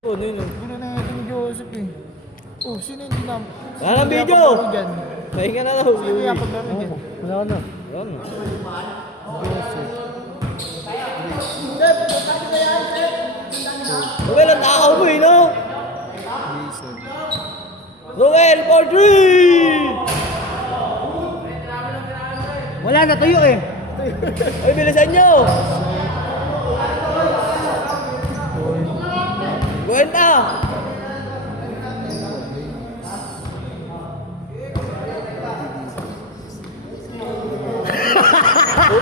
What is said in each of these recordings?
Oh, nino. Wala na natin yung Joseph eh. Oh, sino hindi na? Wala nang video! Pahinga na daw. Sino yung paglaro dyan? Wala na. Wala na. Joseph. Ruel, ang takaw mo eh, no? Jason. Ruel, for 3! Wala na, tuyo eh. Ay, bilisan nyo! Gawin na!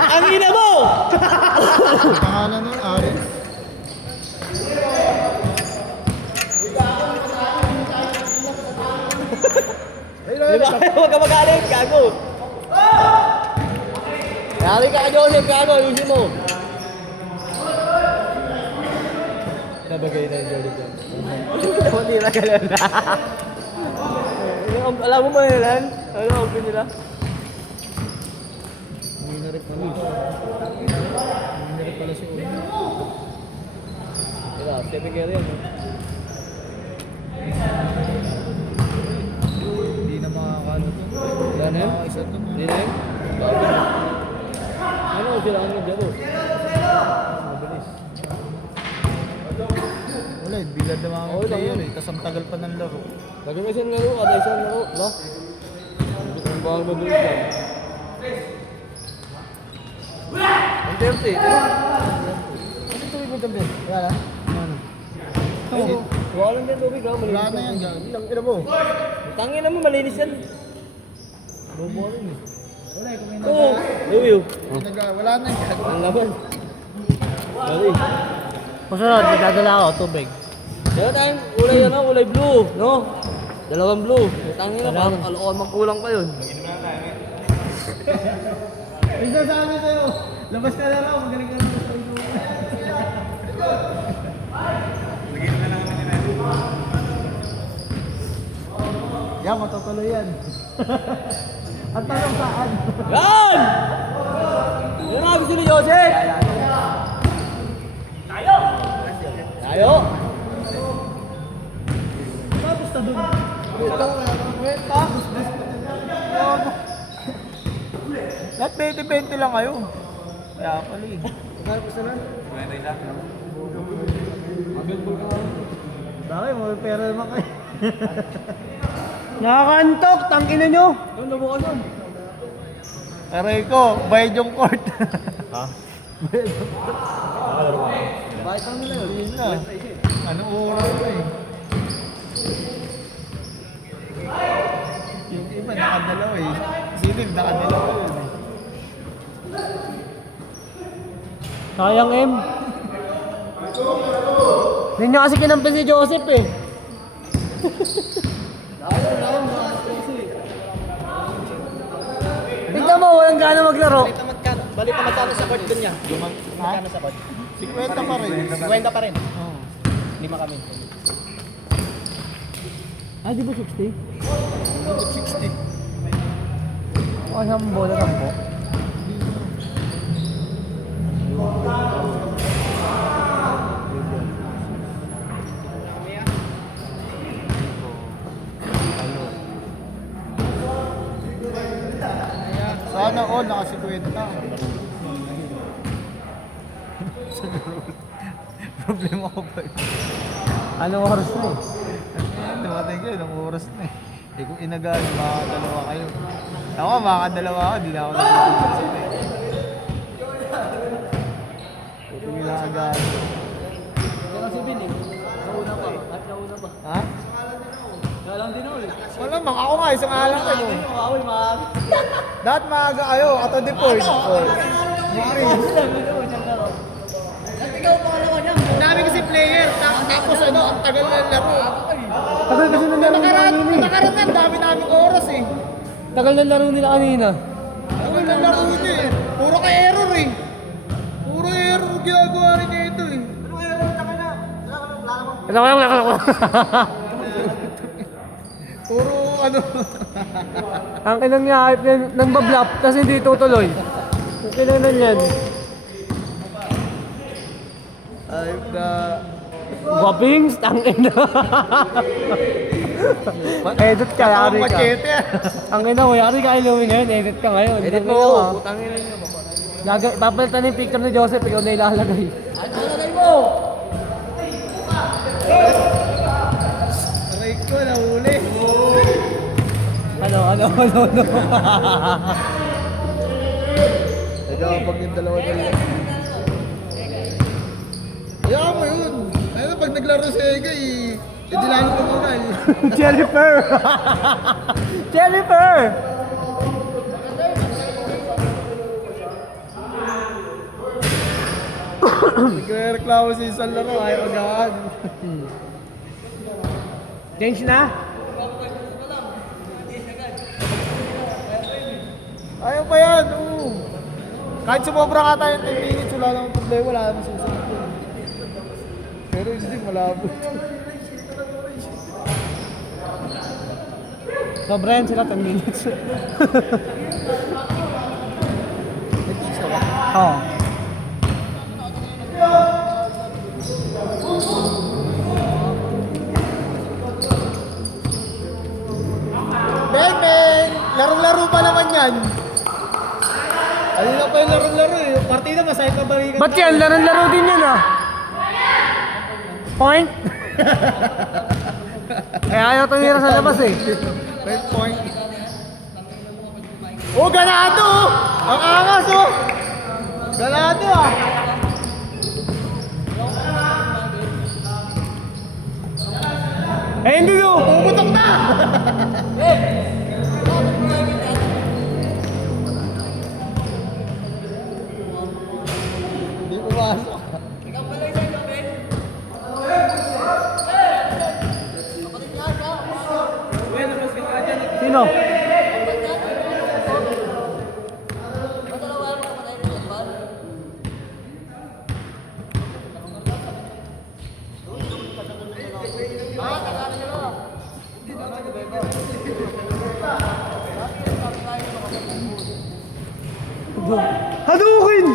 Ang ina mo! Pangalan nun, Aris. Di ba kayo huwag ka magaling? Gago! Yari ka ka, Joseph, gago, ayusin mo! Nabagay na yung Joseph yan. Hindi na ganun na. Alam mo ba yun, Lan? Ano ang open nila? Hindi na rin pala. Hindi na rin pala si Uno. Diba, Stephen Curry yan. Hindi na makakano to. Yan yun? Isa to. Hindi na yun? Bago. Ano, sila ang nagdaro? Mabilis. Wala, bilad na mga Oo, player lang. eh. Tapos ang tagal pa ng laro. Lagi mo isang laro, kada isang laro. Wala. Ang bawang mabilis lang. Ang 30. Ano tubig mo gabi? Wala na? Ano? Oo. Wala lang din tubig, ha? Malinis Wala na yan, lang. gago. Ang ina mo. Tangin na mo, malinis yan. Bobo rin eh. Wala eh, kung may Oo. Review. wala na yan. Ang laman. Dali. Pasunod, magdadala ako, tubig. Kaya tayong kulay ano, kulay blue, no? Dalawang blue. Tangin na, parang kalokohan magkulang pa yun. Isa sa amin sa'yo. Labas ka na raw, magaling ka na sa ito. Yan, matutuloy yan. Ang tanong saan? Yan! Yan ang gusto ni Joseph! Tayo! Tapos na dun. Wait, tapos. Lahat 20-20 lang kayo. Kaya pala eh. Tapos na lang. Bakit? May pera naman kayo. Nakakantok, tangina nyo. Ano nabukas yun? Aray ko, bayad yung court. Ha? Bakit ang nila yun? Yun na. Anong oras na eh? Yung iba nakadalaw eh. Silip nakadalaw yun eh. Sayang M. Hindi niya kasi kinampi si Joseph eh. Tignan mo, walang gana maglaro. Balik na magkano sa court dun niya? Ha? Sa court? 50 pa rin. 50 pa rin. Oo. 5 kami. Ah, di ba 60? 60. Oh, isang bola lang po. Sana all naka-50. Problema ko ba yun? Anong oras na eh? Dumating kayo, ng oras na eh. Eh kung inagaan, makakadalawa kayo. Ako, makakadalawa ako, di na ako nagpapagpapit eh. Kung inagaan. Ito si Bin eh. Nauna pa. At nauna pa. Ha? Kaya lang din ulit. Wala, ako nga, isang alang kayo. Away, maaari. Dapat maaga kayo, ato di point. Dami kasi player, tapos ano, ang tagal na laro. Tagal kasi ng laro nila kanina eh. Nakaroon na, dami oras eh. Tagal ng laro nila kanina. Tagal na laro nito eh. Puro ka error eh. Puro error ginagawa rin niya ito eh. Ito ko lang. Puro ano. Ang kinang niya hype yan, nang bablap, tapos hindi tutuloy. Ang kinang yan. Ayop na. Guwapings, tangin na. Edit ka, yari ka. Machete. Ang ina mo, yari ka iluwi ngayon, edit ka ngayon. Edit Tangin mo, na, ah. putangin na nyo. Papalitan yung picture ni Joseph, ikaw na ilalagay. Ano nalagay mo? Aray ko, nahuli. Ano? Ikaw, pag yung dalawa-dalawa. Ayaw mo yun. Ayun, pag naglaro si Ega, hindi lalo pa muna eh. Jennifer! Jennifer! Nagreklamo si isang laro, ayaw agahan. Change na? Ayaw pa yan, oo. Kahit sumobra ka tayo 10 minutes, wala namang problema, wala namang susunod yun. Pero hindi, malabo. Sobrahan sila 10 minutes. Nag-cheese ka ba? Oo. Beng! Laro-laro pa naman yan. Ano na pa yung laro-laro eh. Yung partida, masaya pa balikan. Ba't yan? Laro-laro din yan ah. Point? Eh ayaw tumira sa labas eh. Point. Oh, ganado oh! Ang angas oh! Ganado ah! Eh hindi no! Pumutok na! Hindi pumasok. Sino? Hadukin!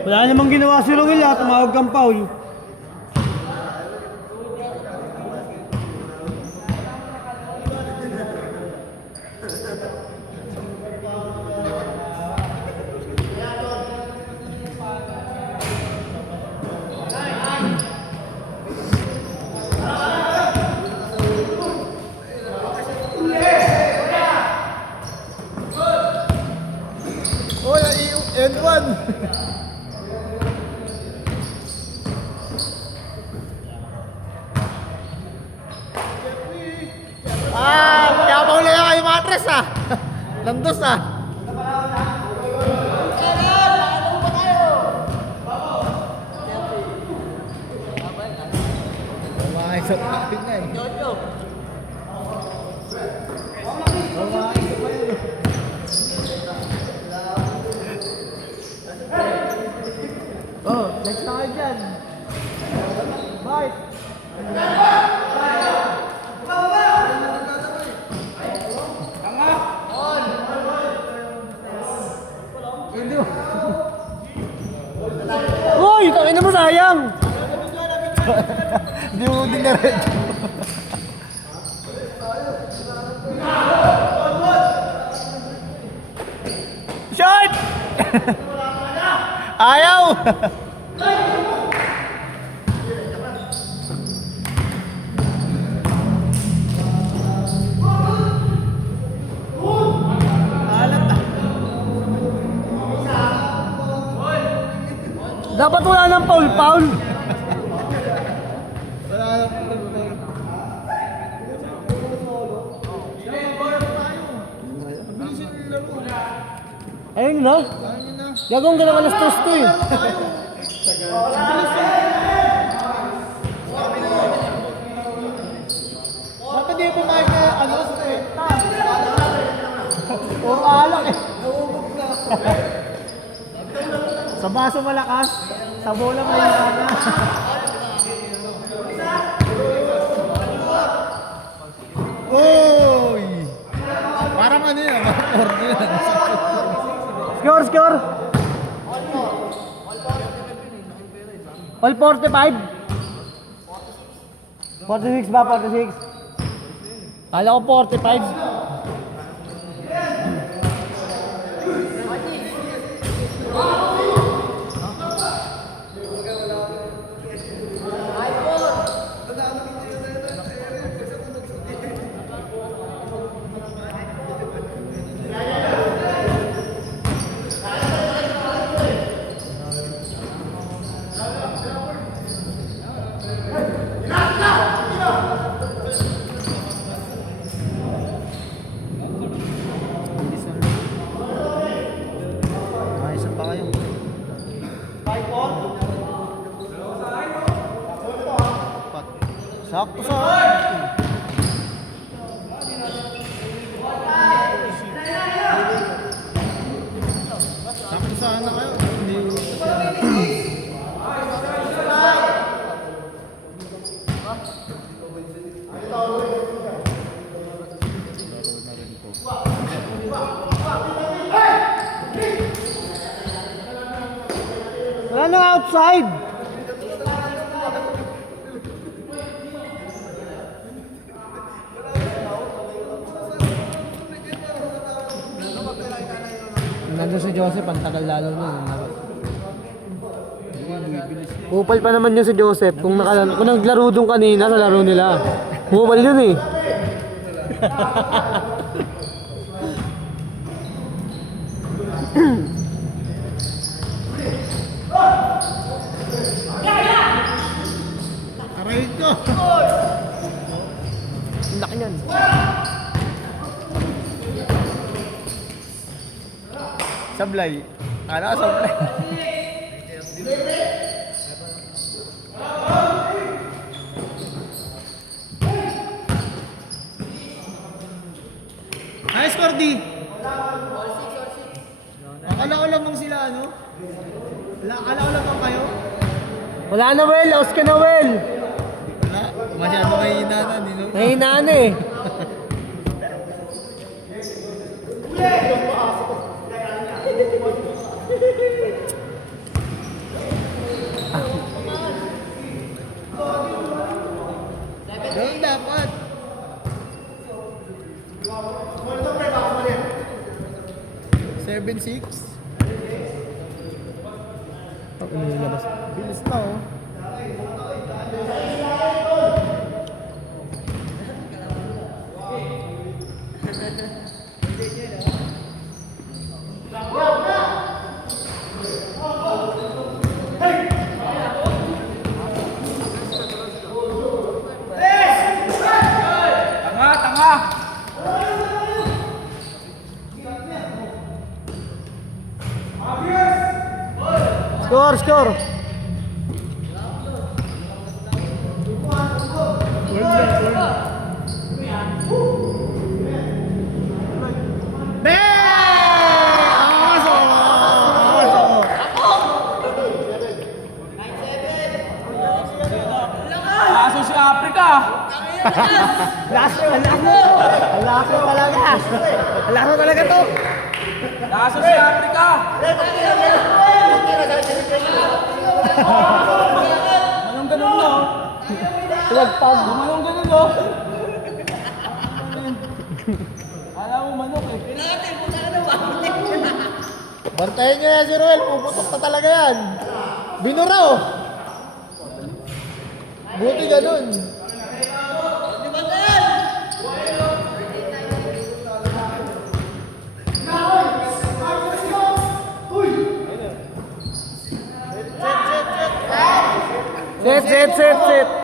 Wala namang ginawa si Rowell ah, tumawag kang Paul. Oh, N1! Kaya pa uli kayo mattress ah! Landos ah! Kumain sa pakin na eh. Oh, next na kayo dyan. Bye! Uy! Tangin na mo sayang! Hindi mo din na rin. Shot! Ayaw! Dapat wala ng Paul. Wala nang Ayun na. Gagawin ka ng alas 2 to eh. Dapat di pumayag na ano sa Sa baso malakas, sa bola mahina. Oy! Parang ano yan, parang order yan. Score, score! All 45? 46 ba? 46? Kala ko 45. Ayos pa kayo. 5-4. Sakto sa sakto sa ano kayo? Wala nang outside. Nandun si Joseph, ang tagal lalo nun. Upal pa naman yun si Joseph. Kung naglaro doon kanina sa laro nila. Upal yun eh. Aray ko! Laki yan. Sablay. Kala ko sablay. Nice, Cordy! Akala ko lamang sila, ano? Akala ko lamang kayo? Wala na, Wel. Laos ka na, Wel. Wala. Masyado mahina na, no? Nahinaan eh. Ganun dapat. Seven, six. Bilis na, oh. Score, score. Kaso si Africa. Lakas mo talaga. Lakas mo talaga to. Kaso si Africa. Manong ganun no? Huwag pa. Manong ganun no? Alam mo manok eh. Bantayan niyo yan si Ruel, puputok pa talaga yan. Binura, oh. Buti ganun. Set.